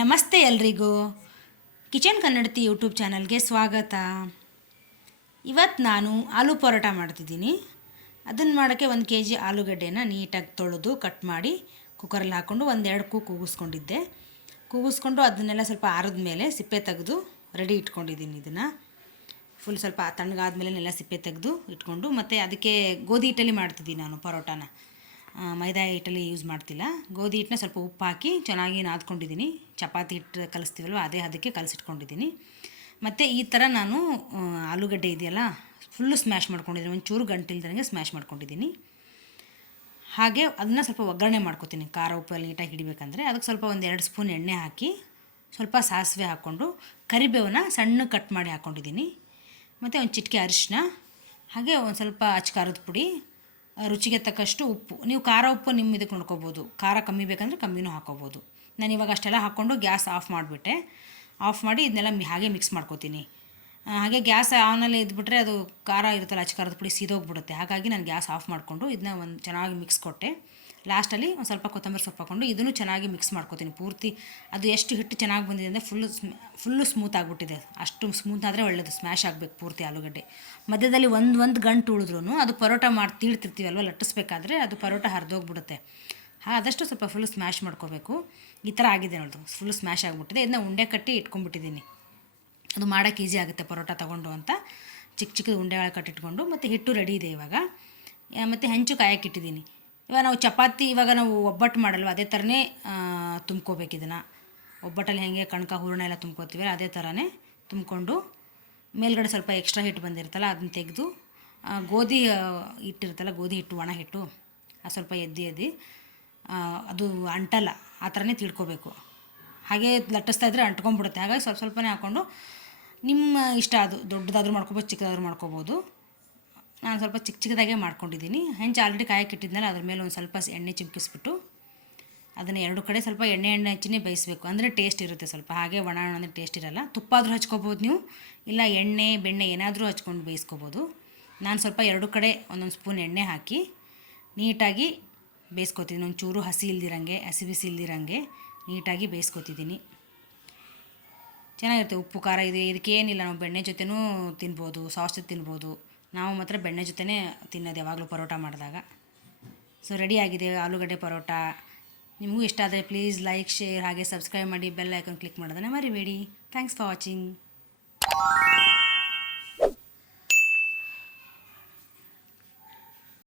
ನಮಸ್ತೆ ಎಲ್ರಿಗೂ. ಕಿಚನ್ ಕನ್ನಡತಿ ಯೂಟ್ಯೂಬ್ ಚಾನಲ್ಗೆ ಸ್ವಾಗತ. ಇವತ್ತು ನಾನು ಆಲೂ ಪರೋಟ ಮಾಡ್ತಿದ್ದೀನಿ. ಅದನ್ನು ಮಾಡೋಕ್ಕೆ 1 kg ಆಲೂಗಡ್ಡೆನ ನೀಟಾಗಿ ತೊಳೆದು ಕಟ್ ಮಾಡಿ ಕುಕ್ಕರಲ್ಲಿ ಹಾಕ್ಕೊಂಡು 1-2 ಕೂಗಿಸ್ಕೊಂಡಿದ್ದೆ. ಕೂಗಿಸ್ಕೊಂಡು ಅದನ್ನೆಲ್ಲ ಸ್ವಲ್ಪ ಆರಿದ ಮೇಲೆ ಸಿಪ್ಪೆ ತೆಗೆದು ರೆಡಿ ಇಟ್ಕೊಂಡಿದ್ದೀನಿ. ಇದನ್ನು ಫುಲ್ ಸ್ವಲ್ಪ ತಣ್ಣಗಾದ್ಮೇಲೆ ಎಲ್ಲ ಸಿಪ್ಪೆ ತೆಗೆದು ಇಟ್ಕೊಂಡು, ಮತ್ತು ಅದಕ್ಕೆ ಗೋಧಿ ಹಿಟ್ಟಲ್ಲಿ ಮಾಡ್ತಿದ್ದೀನಿ ನಾನು ಪರೋಟಾನ. ಮೈದಾ ಹಿಟ್ಟಲ್ಲಿ ಯೂಸ್ ಮಾಡ್ತಿಲ್ಲ. ಗೋಧಿ ಹಿಟ್ಟನ್ನ ಸ್ವಲ್ಪ ಉಪ್ಪು ಹಾಕಿ ಚೆನ್ನಾಗಿ ನಾದ್ಕೊಂಡಿದ್ದೀನಿ. ಚಪಾತಿ ಹಿಟ್ಟು ಕಲಿಸ್ತೀವಲ್ವ ಅದೇ ಅದಕ್ಕೆ ಕಲಸಿಟ್ಕೊಂಡಿದ್ದೀನಿ. ಮತ್ತು ಈ ಥರ ನಾನು ಆಲೂಗಡ್ಡೆ ಇದೆಯಲ್ಲ ಫುಲ್ಲು ಸ್ಮ್ಯಾಶ್ ಮಾಡ್ಕೊಂಡಿದ್ದೀನಿ. ಒಂಚೂರು ಗಂಟಿಲ್ದಂಗೆ ಸ್ಮ್ಯಾಶ್ ಮಾಡ್ಕೊಂಡಿದ್ದೀನಿ. ಹಾಗೆ ಅದನ್ನು ಸ್ವಲ್ಪ ಒಗ್ಗರಣೆ ಮಾಡ್ಕೊತೀನಿ. ಖಾರ ಉಪ್ಪಲ್ಲಿ ನೀಟಾಗಿ ಹಿಡಿಬೇಕಂದ್ರೆ ಅದಕ್ಕೆ ಸ್ವಲ್ಪ 1-2 ಸ್ಪೂನ್ ಎಣ್ಣೆ ಹಾಕಿ, ಸ್ವಲ್ಪ ಸಾಸಿವೆ ಹಾಕ್ಕೊಂಡು, ಕರಿಬೇವನ್ನ ಸಣ್ಣ ಕಟ್ ಮಾಡಿ ಹಾಕ್ಕೊಂಡಿದ್ದೀನಿ. ಮತ್ತು ಒಂದು ಚಿಟಿಕೆ ಅರಿಶಿನ, ಹಾಗೆ ಒಂದು ಸ್ವಲ್ಪ ಖಾರದ ಪುಡಿ, ರುಚಿಗೆ ತಕ್ಕಷ್ಟು ಉಪ್ಪು. ನೀವು ಖಾರ ಉಪ್ಪು ನಿಮ್ಮ ಇದಕ್ಕೆ ನೋಡ್ಕೋಬೋದು. ಖಾರ ಕಮ್ಮಿ ಬೇಕಂದರೆ ಕಮ್ಮಿನೂ ಹಾಕೋಬೋದು. ನಾನು ಇವಾಗ ಅಷ್ಟೆಲ್ಲ ಹಾಕ್ಕೊಂಡು ಗ್ಯಾಸ್ ಆಫ್ ಮಾಡಿಬಿಟ್ಟೆ. ಆಫ್ ಮಾಡಿ ಇದನ್ನೆಲ್ಲ ಹಾಗೆ ಮಿಕ್ಸ್ ಮಾಡ್ಕೋತೀನಿ. ಹಾಗೆ ಗ್ಯಾಸ್ ಆನಲ್ಲಿ ಇದ್ಬಿಟ್ರೆ ಅದು ಖಾರ ಇರುತ್ತಲ್ಲ, ಖಾರದ ಪುಡಿ ಸೀದೋಗ್ಬಿಡುತ್ತೆ. ಹಾಗಾಗಿ ನಾನು ಗ್ಯಾಸ್ ಆಫ್ ಮಾಡಿಕೊಂಡು ಇದನ್ನ ಒಂದು ಚೆನ್ನಾಗಿ ಮಿಕ್ಸ್ ಕೊಟ್ಟೆ. ಲಾಸ್ಟಲ್ಲಿ ಒಂದು ಸ್ವಲ್ಪ ಕೊತ್ತಂಬರಿ ಸೊಪ್ಪು ಹಾಕ್ಕೊಂಡು ಇದನ್ನು ಚೆನ್ನಾಗಿ ಮಿಕ್ಸ್ ಮಾಡ್ಕೋತೀನಿ. ಪೂರ್ತಿ ಅದು ಎಷ್ಟು ಹಿಟ್ಟು ಚೆನ್ನಾಗಿ ಬಂದಿದೆ ಅಂದರೆ ಫುಲ್ಲು ಸ್ಮೂತ್ ಆಗಿಬಿಟ್ಟಿದೆ. ಅಷ್ಟು ಸ್ಮೂತ್ ಆದರೆ ಒಳ್ಳೆಯದು. ಸ್ಮ್ಯಾಶ್ ಆಗಬೇಕು ಪೂರ್ತಿ ಆಲೂಗಡ್ಡೆ. ಮಧ್ಯದಲ್ಲಿ ಒಂದು ಗಂಟು ಉಳಿದ್ರೂ ಅದು ಪರೋಟ ಮಾಡಿ ತೀಳ್ತಿರ್ತೀವಲ್ವ, ಲಟ್ಟಿಸ್ಬೇಕಾದ್ರೆ ಅದು ಪರೋಟ ಹರಿದೋಗ್ಬಿಡುತ್ತೆ. ಆದಷ್ಟು ಸ್ವಲ್ಪ ಫುಲ್ಲು ಸ್ಮ್ಯಾಶ್ ಮಾಡ್ಕೋಬೇಕು. ಈ ಥರ ಆಗಿದೆ ನೋಡಿದ್ರು, ಫುಲ್ಲು ಸ್ಮ್ಯಾಶ್ ಆಗಿಬಿಟ್ಟಿದೆ. ಇದನ್ನ ಉಂಡೆ ಕಟ್ಟಿ ಇಟ್ಕೊಂಡ್ಬಿಟ್ಟಿದ್ದೀನಿ. ಅದು ಮಾಡೋಕ್ಕೆ ಈಸಿ ಆಗುತ್ತೆ ಪರೋಟ ತೊಗೊಂಡು ಅಂತ. ಚಿಕ್ಕ ಉಂಡೆಗಳ ಕಟ್ಟಿಟ್ಕೊಂಡು, ಮತ್ತು ಹಿಟ್ಟು ರೆಡಿ ಇದೆ ಇವಾಗ. ಮತ್ತು ಹೆಂಚು ಕಾಯಕ್ಕೆ ಇಟ್ಟಿದ್ದೀನಿ. ಇವಾಗ ನಾವು ಚಪಾತಿ, ಇವಾಗ ನಾವು ಒಬ್ಬಟ್ಟು ಮಾಡಲ್ವ ಅದೇ ಥರನೇ ತುಂಬ್ಕೋಬೇಕು ಇದನ್ನು. ಒಬ್ಬಟ್ಟಲ್ಲಿ ಹೇಗೆ ಕಣಕ ಹೂರಣ ಎಲ್ಲ ತುಂಬ್ಕೋತೀವಲ್ಲ ಅದೇ ಥರನೇ ತುಂಬಿಕೊಂಡು, ಮೇಲ್ಗಡೆ ಸ್ವಲ್ಪ ಎಕ್ಸ್ಟ್ರಾ ಹಿಟ್ಟು ಬಂದಿರುತ್ತಲ್ಲ ಅದನ್ನ ತೆಗೆದು, ಗೋಧಿ ಹಿಟ್ಟಿರುತ್ತಲ್ಲ, ಗೋಧಿ ಹಿಟ್ಟು, ಒಣ ಹಿಟ್ಟು, ಅದು ಸ್ವಲ್ಪ ಎದ್ದು ಅದು ಅಂಟಲ್ಲ, ಆ ಥರನೇ ತಿಳ್ಕೊಬೇಕು. ಹಾಗೆ ಲಟ್ಟಿಸ್ತಾ ಇದ್ದರೆ ಅಂಟ್ಕೊಂಡ್ಬಿಡುತ್ತೆ. ಹಾಗಾಗಿ ಸ್ವಲ್ಪನೇ ಹಾಕ್ಕೊಂಡು, ನಿಮ್ಮ ಇಷ್ಟ, ಅದು ದೊಡ್ಡದಾದ್ರೂ ಮಾಡ್ಕೊಬೋದು, ಚಿಕ್ಕದಾದ್ರೂ ಮಾಡ್ಕೊಬೋದು. ನಾನು ಸ್ವಲ್ಪ ಚಿಕ್ಕದಾಗೇ ಮಾಡ್ಕೊಂಡಿದ್ದೀನಿ. ಹೆಂಚು ಆಲ್ರೆಡಿ ಕಾಯಕ್ಕೆ ಇಟ್ಟಿದ್ನಲ್ಲ, ಅದ್ರ ಮೇಲೆ ಒಂದು ಸ್ವಲ್ಪ ಎಣ್ಣೆ ಚಿಮ್ಕಿಸ್ಬಿಟ್ಟು ಅದನ್ನು 2 ಕಡೆ ಸ್ವಲ್ಪ ಎಣ್ಣೆ ಹಚ್ಚಿನೇ ಬೇಯಿಸಬೇಕು. ಅಂದರೆ ಟೇಸ್ಟ್ ಇರುತ್ತೆ ಸ್ವಲ್ಪ. ಹಾಗೆ ಒಣ ಅಂದರೆ ಟೇಸ್ಟ್ ಇರೋಲ್ಲ. ತುಪ್ಪ ಆದರೂ ಹಚ್ಕೋಬೋದು ನೀವು, ಇಲ್ಲ ಎಣ್ಣೆ ಬೆಣ್ಣೆ ಏನಾದರೂ ಹಚ್ಕೊಂಡು ಬೇಯಿಸ್ಕೋಬೋದು. ನಾನು ಸ್ವಲ್ಪ 2 ಕಡೆ ಒಂದೊಂದು ಸ್ಪೂನ್ ಎಣ್ಣೆ ಹಾಕಿ ನೀಟಾಗಿ ಬೇಯಿಸ್ಕೊತೀನಿ. ಒಂಚೂರು ಹಸಿ ಬಿಸಿ ಇಲ್ದಿರಂಗೆ ನೀಟಾಗಿ ಬೇಯಿಸ್ಕೊತಿದ್ದೀನಿ. ಚೆನ್ನಾಗಿರುತ್ತೆ. ಉಪ್ಪು ಖಾರ ಇದೆ, ಇದಕ್ಕೇನಿಲ್ಲ. ನಾವು ಬೆಣ್ಣೆ ಜೊತೆನೂ ತಿನ್ಬೋದು, ಸಾಸ್ ಜೊತೆ ತಿನ್ಬೋದು. ನಾವು ಮಾತ್ರ ಬೆಣ್ಣೆ ಜೊತೆನೇ ತಿನ್ನೋದು ಯಾವಾಗಲೂ ಪರೋಟ ಮಾಡಿದಾಗ. ಸೊ ರೆಡಿ ಆಗಿದೆ ಆಲೂಗಡ್ಡೆ ಪರೋಟ. ನಿಮಗೂ ಇಷ್ಟ ಆದರೆ ಪ್ಲೀಸ್ ಲೈಕ್, ಶೇರ್, ಹಾಗೆ ಸಬ್ಸ್ಕ್ರೈಬ್ ಮಾಡಿ, ಬೆಲ್ ಐಕಾನ್ ಕ್ಲಿಕ್ ಮಾಡೋದನ್ನು ಮರಿಬೇಡಿ. Thanks for watching.